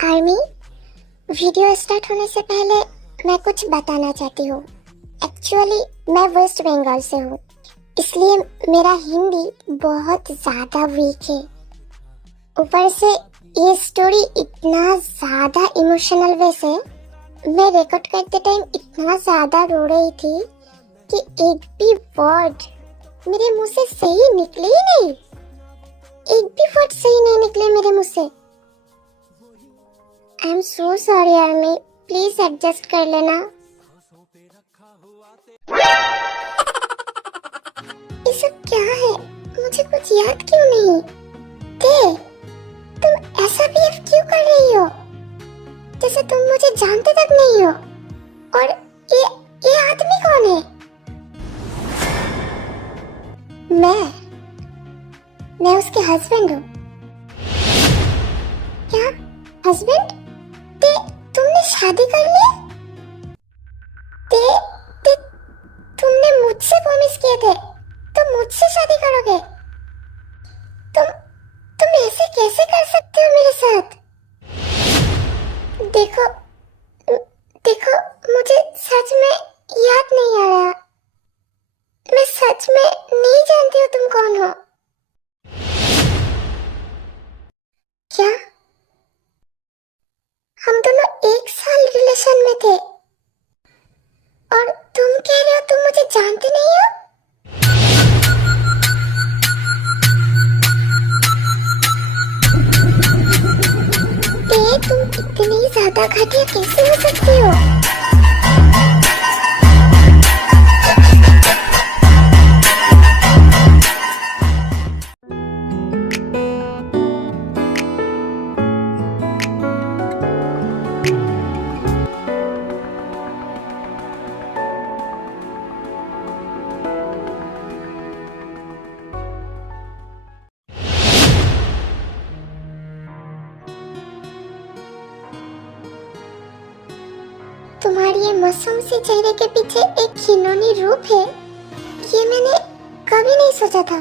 Army, video start होने से पहले मैं कुछ बताना चाहती हूँ। एक्चुअली मैं वेस्ट बंगाल से हूँ, इसलिए मेरा हिंदी बहुत ज़्यादा वीक है। ऊपर से ये स्टोरी इतना ज़्यादा इमोशनल वे से मैं रिकॉर्ड करते टाइम इतना ज़्यादा रो रही थी कि एक भी वर्ड मेरे मुंह से सही निकले ही नहीं। एक भी वर्ड सही नहीं निकले मेरे मुंह से। I am so sorry army, please adjust कर लेना। ये सब क्या है? मुझे कुछ याद क्यों नहीं? ते, तुम ऐसा बिहेव क्यों कर रही हो जैसे तुम मुझे जानते तक नहीं हो? और ये आदमी कौन है? मैं उसके हस्बैंड हूँ। क्या हस्बैंड? ते, तुमने शादी कर ली? ते, तुमने मुझसे प्रॉमिस किए थे तुम मुझसे शादी करोगे। तुम ऐसे कैसे कर सकते हो मेरे साथ? देखो देखो, मुझे सच में याद नहीं आ रहा। मैं सच में नहीं जानती हूँ तुम कौन हो। क्या हम दोनों 1 साल रिलेशन में थे और तुम कह रहे हो तुम मुझे जानते नहीं हो? तुम इतनी ज्यादा घटिया कैसे हो सकती हो? तुम्हारी ये मासूम से चेहरे के पीछे एक खिलौनी रूप है, ये मैंने कभी नहीं सोचा था।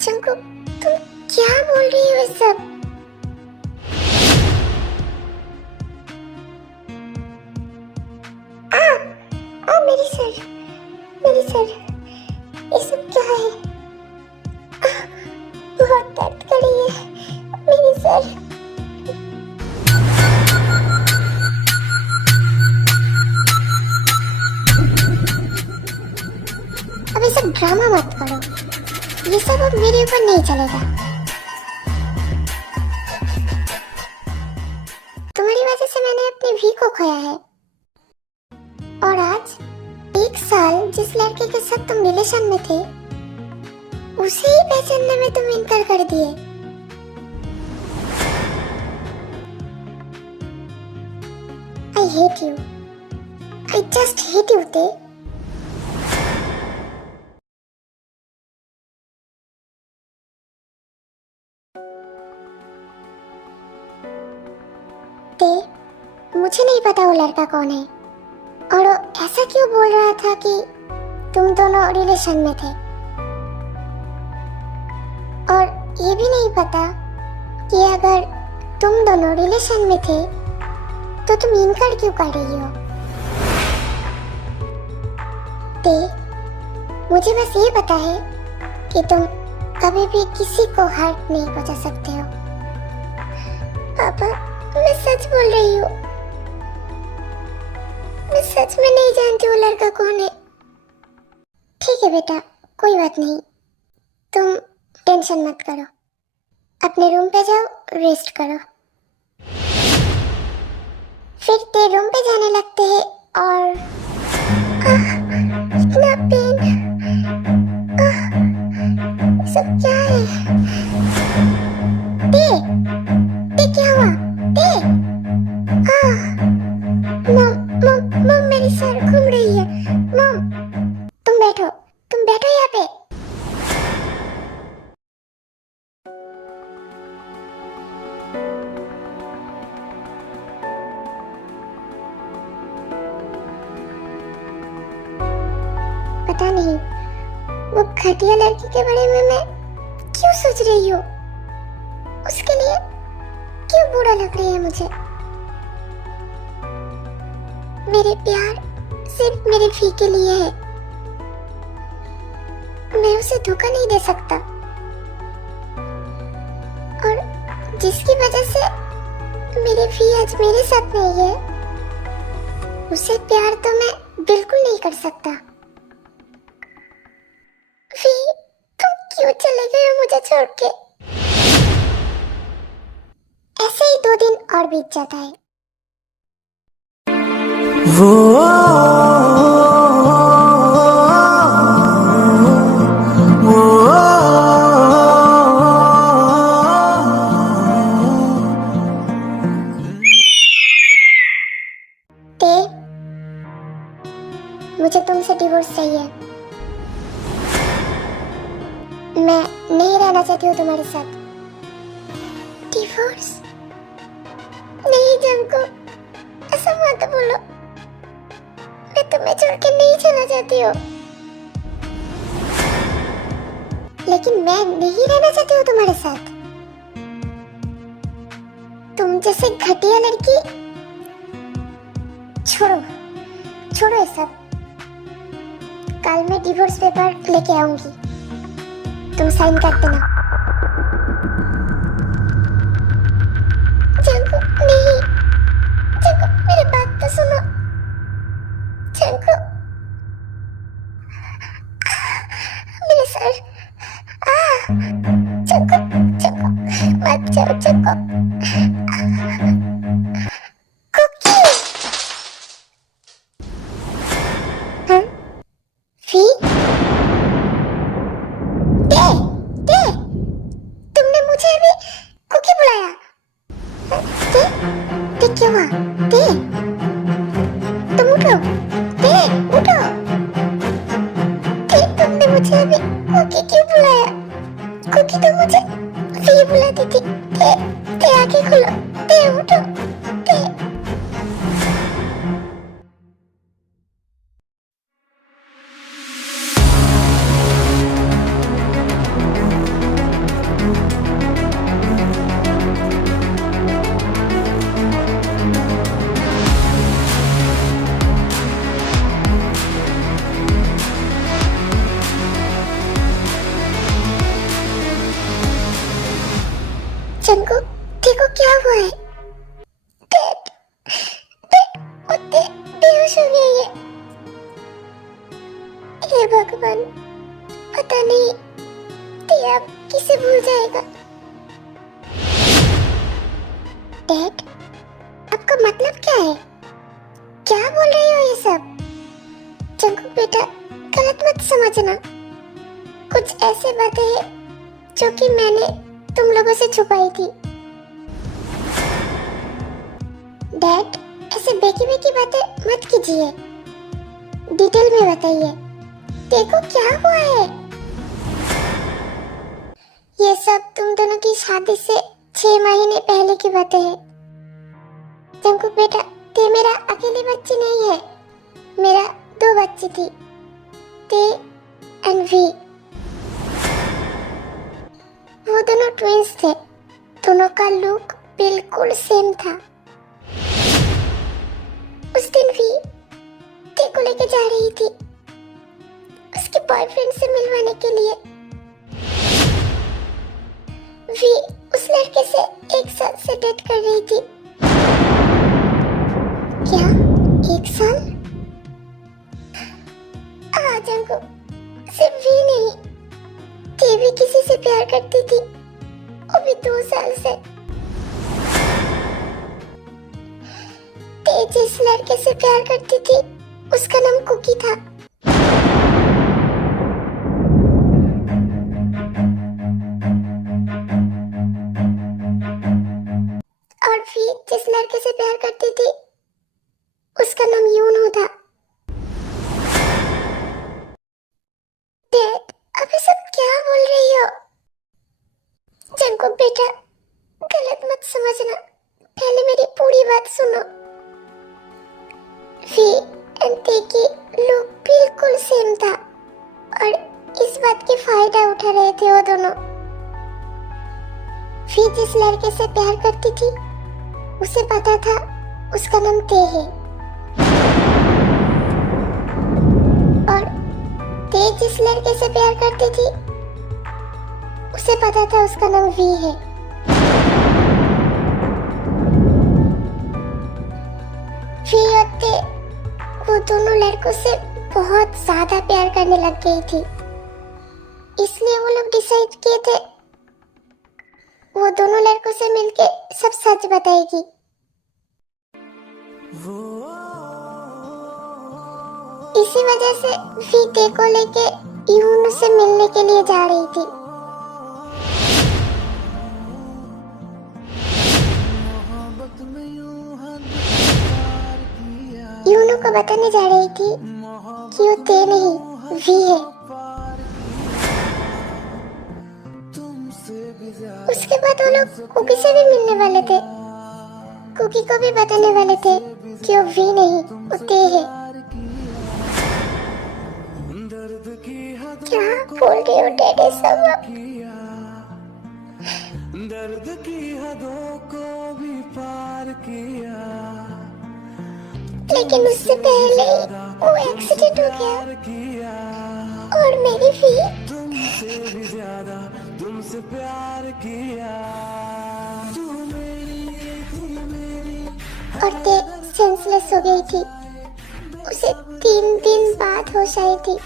चंकू, तुम क्या बोल रही हो ये सब? मेरी सर, ये सब क्या है? बहुत दर्द कर रही है मेरी सर। अब ये सब ड्रामा मत करो, ये सब अब मेरे ऊपर नहीं चलेगा। तुम्हारी वजह से मैंने अपनी भी को खोया है और आज 1 साल जिस लड़के के साथ तुम रिलेशन में थे उसे ही पहचानने में तुम इनकार कर दिए। I hate you. I just hate you, ते। मुझे नहीं पता वो लड़का कौन है और वो ऐसा क्यों बोल रहा था कि तुम दोनों रिलेशन में थे, और ये भी नहीं पता कि अगर तुम दोनों रिलेशन में थे तो तुम इनकार क्यों कर रही हो। ते, मुझे बस ये पता है कि तुम कभी भी किसी को हर्ट नहीं पहुंचा सकते हो। पापा, मैं सच बोल रही हूँ, मैं सच में नहीं जानती वो लड़का कौन है। ठीक है बेटा, कोई बात नहीं, तुम टेंशन मत करो, अपने रूम पे जाओ, रेस्ट करो। फिर ते रूम पे जाने लगते हैं और इतना पेन, सब क्या है? ते क्या हुआ? मम मेरी सर घूम रही है। मम, तुम बैठो यहाँ पे। पता नहीं वो घटिया लड़की के बारे में मैं क्यों सोच रही हो? उसके लिए क्यों बुरा लग रही है मुझे? मेरे प्यार सिर्फ मेरे फी के लिए है। मैं उसे धोखा नहीं दे सकता। और जिसकी वजह से मेरी फी आज मेरे साथ नहीं है, उसे प्यार तो मैं बिल्कुल नहीं कर सकता। फी, तुम क्यों चले गए हो मुझे छोड़ के? ऐसे ही 2 दिन और बीत जाता है। मुझे तुमसे डिवोर्स चाहिए। मैं नहीं रहना चाहती हूँ तुम्हारे साथ। डिवोर्स? नहीं जंको, ऐसा मत बोलो। मैं तुम्हें छोड़ के नहीं चला चाहती हूँ, लेकिन मैं नहीं रहना चाहती हूँ तुम्हारे साथ। तुम जैसे घटिया लड़की, छोड़ो छोड़ो ये सब। कल मैं डिवोर्स पेपर लेके आऊंगी, तुम साइन कर देना। जंको नहीं, जंको मेरी बात तो सुनो। जंको, मेरे सर, जंको जंको मत जाओ जंको। कुकी, हाँ? फी? तुमने मुझे अभी कुकी बुलाया? ते क्या हुआ? ते तुम उठो, ते उठो। ते तुमने मुझे अभी कुकी क्यों बुलाया? कुकी तो मुझे फी बुलाती थी। ते आंखें खोलो, ते उठो, ते। जंको, देखो क्या हुआ है? ते बेहोश हो गई है। हे भगवान, पता नहीं ते अब किसे भूल जाएगा। डैड, आपका मतलब क्या है? क्या बोल रही हो ये सब? जंको बेटा, गलत मत समझना। कुछ ऐसे बातें हैं जो कि मैंने तुम लोगों से छुपाई थी। डैड, ऐसे बेकी बेकी बातें मत कीजिए, डिटेल में बताइए। देखो क्या हुआ है। ये सब तुम दोनों की शादी से 6 महीने पहले की बातें हैं। जंको बेटा, ते मेरा अकेली बच्ची नहीं है, मेरा 2 बच्ची थी, ते एंड वी। वो दोनों ट्विंस थे, दोनों का लुक बिल्कुल सेम था। उस दिन वी ते को लेके जा रही थी उसके बॉयफ्रेंड से मिलवाने के लिए। वी उस लड़के से 1 साल से डेट कर रही थी। क्या 1 साल? जंको, सिर्फ वी नहीं, ते भी किसी से प्यार करती थी, वो भी 2 साल से। ते जिस लड़के से प्यार करती थी उसका नाम कुकी था। और फिर जिस लड़के से प्यार करती थी उसका नाम यूनू था। डैड, अभी सब क्या बोल रही हो? जंको बेटा, गलत मत समझना, पहले मेरी पूरी बात सुनो। वी एंड ते की लुक बिल्कुल सेम था और इस बात की फायदा उठा रहे थे वो दोनों। फिर जिस लड़के से प्यार करती थी उसे पता था उसका नाम ते है, और ते जिस लड़के से प्यार करती थी उसे पता था उसका नाम वी है। वी और ते वो दोनों लड़कों से बहुत ज्यादा प्यार करने लग गई थी, इसलिए वो लोग डिसाइड किए थे वो दोनों लड़कों से मिलके सब सच बताएगी। इसी वजह से वी ते को लेके यूनू से मिलने के लिए जा रही थी। यूनू को बताने जा रही थी कि वो ते नहीं वी है। उसके बाद वो लोग कुकी से भी मिलने वाले थे, कुकी को भी बताने वाले थे कि वो वी नहीं वो ते है। क्या बोल रही हो डैडी सब? दर्द की हदों को भी पार किया, लेकिन उससे पहले वो एक्सीडेंट हो गया और मेरी भी तुमसे भी ज्यादा तुमसे प्यार किया। और ते सेंसलेस हो गई थी, उसे 3 दिन बाद होश आई थी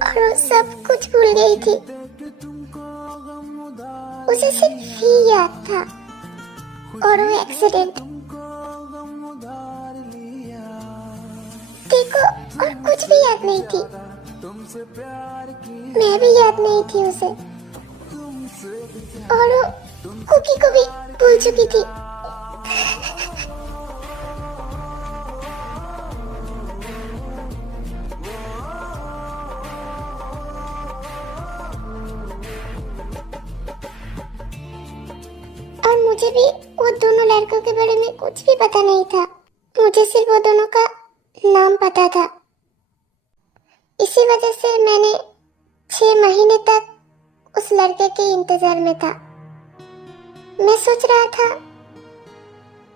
और वो सब कुछ भूल गई थी। उसे सिर्फ ही याद था और वो एक्सीडेंट। देखो और कुछ भी याद नहीं थी, मैं भी याद नहीं थी उसे, और वो कुकी को भी भूल चुकी थी। और मुझे भी वो दोनों लड़कों के बारे में कुछ भी पता नहीं था, मुझे सिर्फ वो दोनों का नाम पता था। इसी वजह से मैंने 6 महीने तक उस लड़के के इंतजार में था। मैं सोच रहा था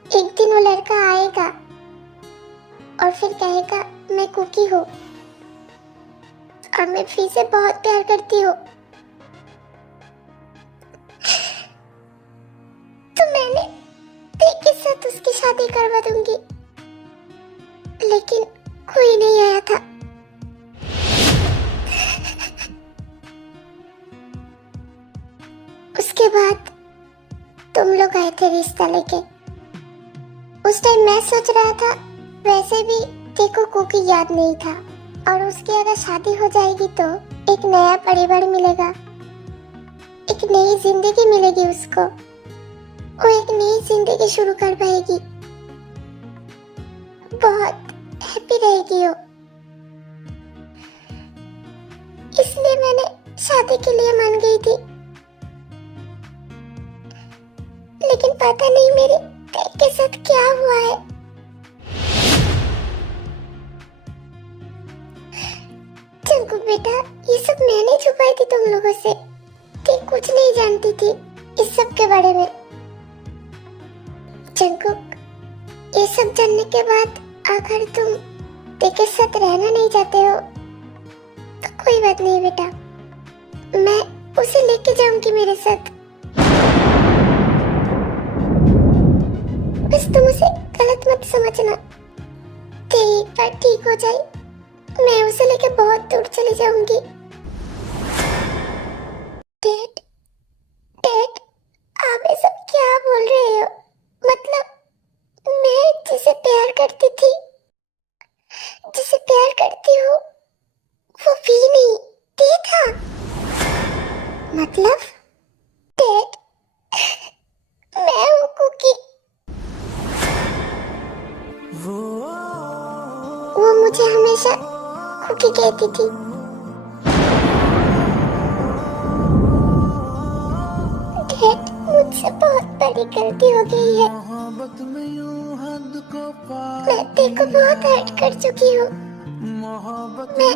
एक दिन वो लड़का आएगा और फिर कहेगा मैं कुकी हूँ और मैं फिर से बहुत प्यार करती हूँ। तो मैंने ते के साथ उसकी शादी करवा दूंगी, लेकिन कोई नहीं आया था। उसके बाद तुम लोग आए थे रिश्ता लेके। उस टाइम मैं सोच रहा था वैसे भी देखो कुकी याद नहीं था, और उसकी अगर शादी हो जाएगी तो एक नया परिवार मिलेगा, एक नई जिंदगी मिलेगी उसको, वो एक नई जिंदगी शुरू कर पाएगी, बहुत हैप्पी रहेगी वो। इसलिए मैंने शादी के लिए मान गई थी, लेकिन पता नहीं मेरे के साथ क्या हुआ है। जंकुक बेटा, ये सब मैंने छुपाई थी तुम लोगों से, ते कुछ नहीं जानती थी इस सब के बारे में। जंकुक, ये सब जानने के बाद अगर तुम ते के साथ रहना नहीं चाहते हो तो कोई बात नहीं बेटा, मैं उसे लेके जाऊंगी मेरे साथ। बस तुम उसे गलत मत समझना। ते एक बार ठीक हो जाए मैं उसे लेके बहुत दूर चली जाऊंगी। डैड, डैड, आप ये सब क्या बोल रहे हो? मतलब मैं जिसे प्यार करती थी, जिसे प्यार करती हूँ, वो भी नहीं ते था। मतलब डैड, मैं हूँ कुकी। वो मुझे हमेशा कुकी कहती थी। डैड, मुझसे बहुत बड़ी गलती हो गई है। मैं ते को बहुत हर्ट कर चुकी हूँ। मैं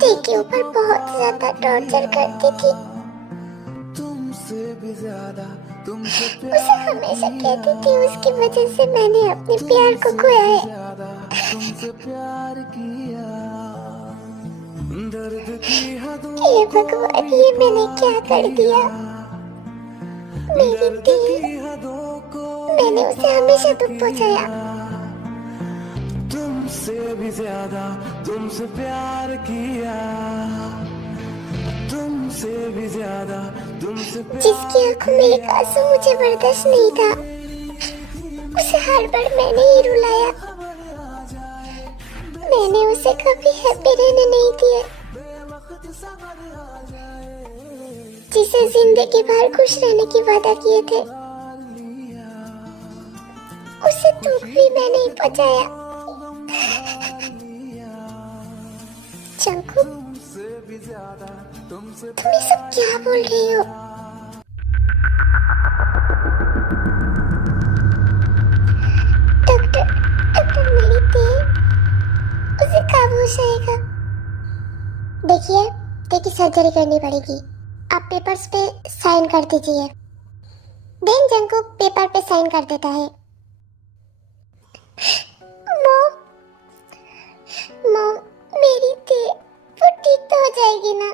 ते के ऊपर बहुत ज्यादा टॉर्चर करती थी। उसे हमेशा कहती थी उसकी वजह से मैंने अपने प्यार को खोया है। ये भगवान, ये मैंने क्या कर दिया? मेरी दिल, मैंने उसे हमेशा दुख पहुंचाया। तुमसे भी ज्यादा तुमसे प्यार किया, तुमसे भी ज्यादा तुमसे जिसकी आंखों में एक आंसू मुझे बर्दाश्त नहीं था, उसे हर बार मैंने ही रुलाया। मैंने उसे कभी हैप्पी रहने नहीं दिया। जिसे जिंदगी भर खुश रहने की वादा किए थे, उसे दुख भी मैंने ही पहुंचाया। चंकू, तुम ये सब क्या बोल रही हो? डॉक्टर मेरी देह, उसे कब होश आएगा? देखिए सर्जरी करनी पड़ेगी। आप पेपर्स पे साइन कर दीजिए। देन जंकू पेपर पे साइन कर देता है। मॉम, मेरी देह वो ठीक तो हो जाएगी ना?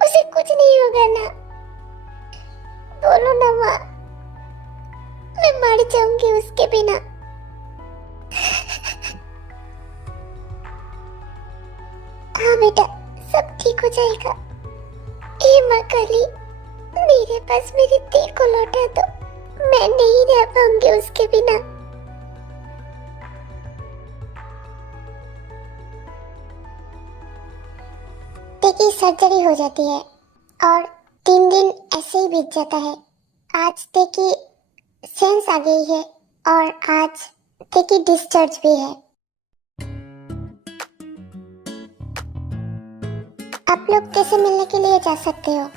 उसे कुछ नहीं होगा ना? बोलो ना माँ, मैं मर जाऊंगी उसके बिना। हाँ बेटा, सब ठीक हो जाएगा। हे माँ काली, मेरे पास मेरी देह को लौटा दो। मैं नहीं रह पाऊंगी उसके बिना। देखिए सर्जरी हो जाती है और 3 दिन ऐसे ही बीत जाता है। आज देखिए सेंस आ गई है और आज देखिए डिस्चार्ज भी है। आप लोग कैसे मिलने के लिए जा सकते हो?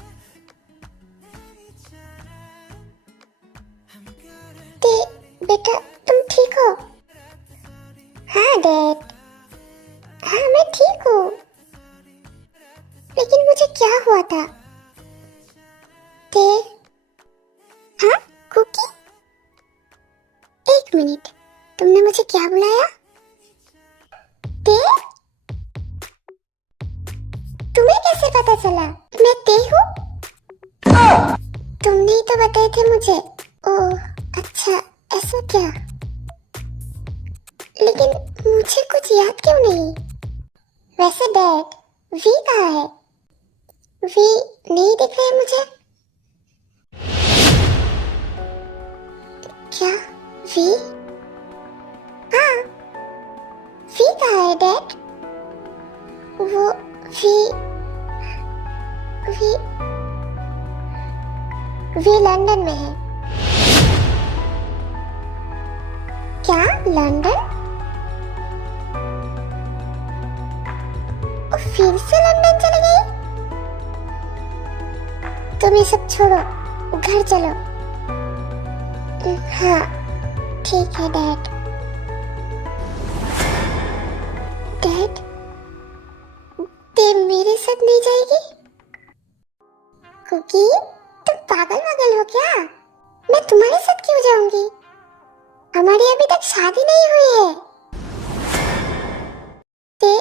बेटा तुम ठीक हो? हाँ डैड, हाँ मैं ठीक हूँ, लेकिन मुझे क्या हुआ था? हाँ कुकी, एक मिनट, तुमने मुझे क्या बुलाया? तुम्हें कैसे पता चला मैं हूँ? तुमने ही तो बताए थे मुझे। ओह अच्छा, ऐसा क्या? लेकिन मुझे कुछ याद क्यों नहीं? वैसे डैड, वी कहाँ है? वी नहीं दिख रहे मुझे। क्या वी? हाँ, वी कहाँ है डैड? वो वी लंदन में है। क्या लंदन? फिर से लंदन चले गई? तुम ये सब छोड़ो, घर चलो। हाँ ठीक है डैड। डैड, ते मेरे साथ नहीं जाएगी? कुकी, तुम पागल हो क्या? मैं तुम्हारे साथ क्यों जाऊंगी? हमारी अभी तक शादी नहीं हुई है। ते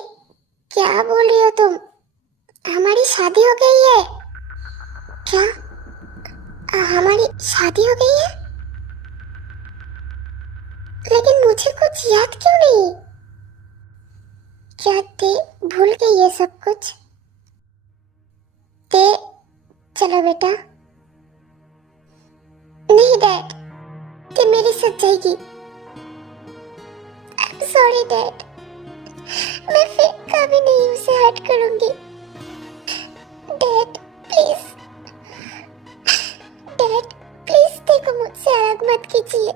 क्या बोल रही हो तुम? हमारी शादी हो गई है। क्या हमारी शादी हो गई है? लेकिन मुझे कुछ याद क्यों नहीं? क्या ते भूल गई ये सब कुछ? ते चलो बेटा। नहीं डैड, ते मेरे साथ जाएगी। सॉरी डैड, मैं फिर कभी नहीं उसे हर्ट करूंगी। डैड प्लीज, डैड प्लीज देखो, मुझसे अलग मत कीजिए।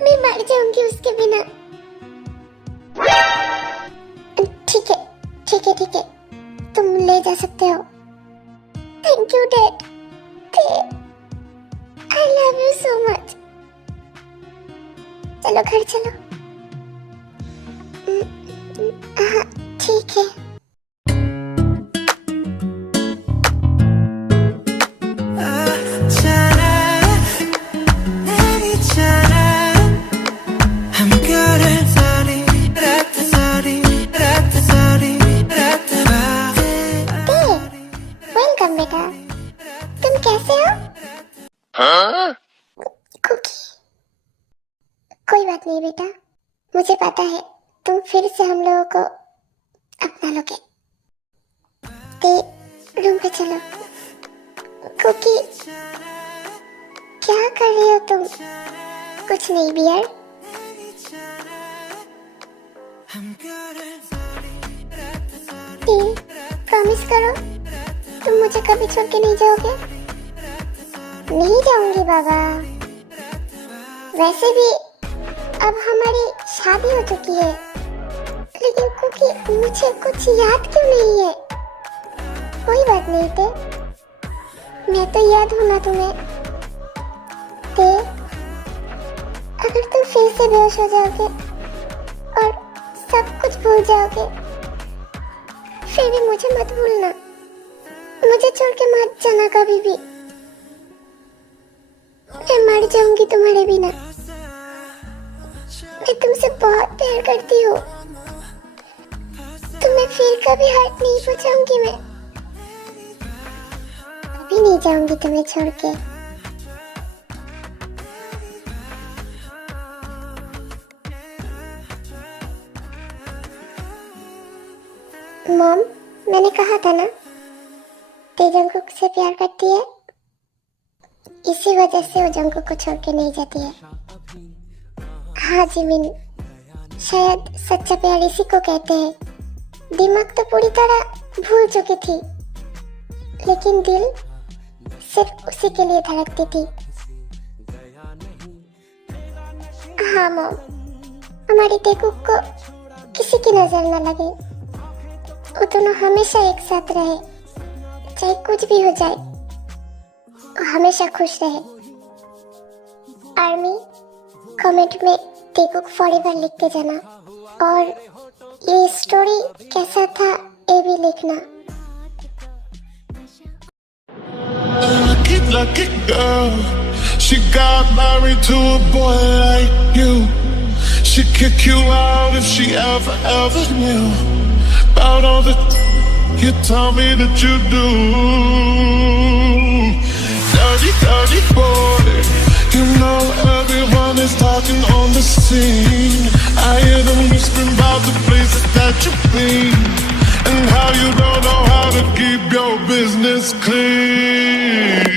मैं मर जाऊंगी उसके बिना। ठीक है, तुम ले जा सकते हो। Thank you dad. I love you so much. चलो घर चलो। हाँ ठीक है। बेटा, तुम कैसे हो? कुकी, कोई बात नहीं बेटा, मुझे पता है तुम फिर से हम लोगों को अपना लोगे। ते रूम पे चलो। कुकी, क्या कर रही हो तुम? कुछ नहीं बियर। प्रॉमिस करो तुम मुझे कभी छोड़ के नहीं जाओगे। नहीं जाऊंगी बाबा। वैसे भी अब हमारी शादी हो चुकी है, लेकिन कुकी मुझे कुछ याद क्यों नहीं है? कोई बात नहीं ते, मैं तो याद हूँ ना तुम्हें। ते, अगर तुम फिर से बेहोश हो जाओगे और सब कुछ भूल जाओगे, फिर भी मुझे मत भूलना। मुझे छोड़ के मत जाना कभी भी। मैं मर जाऊंगी तुम्हारे बिना। मैं तुमसे बहुत प्यार करती हूँ। तुम्हें फिर कभी हर्ट नहीं पहुंचाऊंगी मैं। कभी नहीं जाऊंगी तुम्हें छोड़ के। मॉम, मैंने कहा था ना ते जंगकुक से प्यार करती है, इसी वजह से वो जंगकुक को छोड़ के नहीं जाती है। हाँ जिमिन, शायद सच्चा प्यार इसी को कहते हैं। दिमाग तो पूरी तरह भूल चुकी थी, लेकिन दिल सिर्फ उसी के लिए धड़कती थी। हाँ मॉम, हमारी तेकुक को किसी की नजर न लगे। वो दोनों हमेशा एक साथ रहे, चाहे कुछ भी हो जाए, वो हमेशा खुश रहे। आर्मी, कमेंट में तेकुक फॉरएवर लिख के जाना, और ये स्टोरी कैसा था ये भी लिखना। Lucky girl, she got married to a boy like you. She'd kick you out if she ever knew about all the you tell me that you do. Dirty boy, you know everyone is talking on the scene. I hear them whispering about the places that you've been, and how you don't know how to keep your business clean.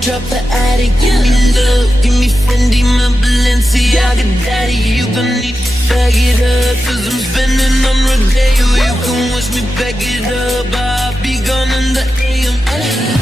Drop the attic, give me love, give me Fendi, my Balenciaga daddy. You gon' need to bag it up, cause I'm spending on Rodeo. You can wish me back it up, I'll be gone in the AM.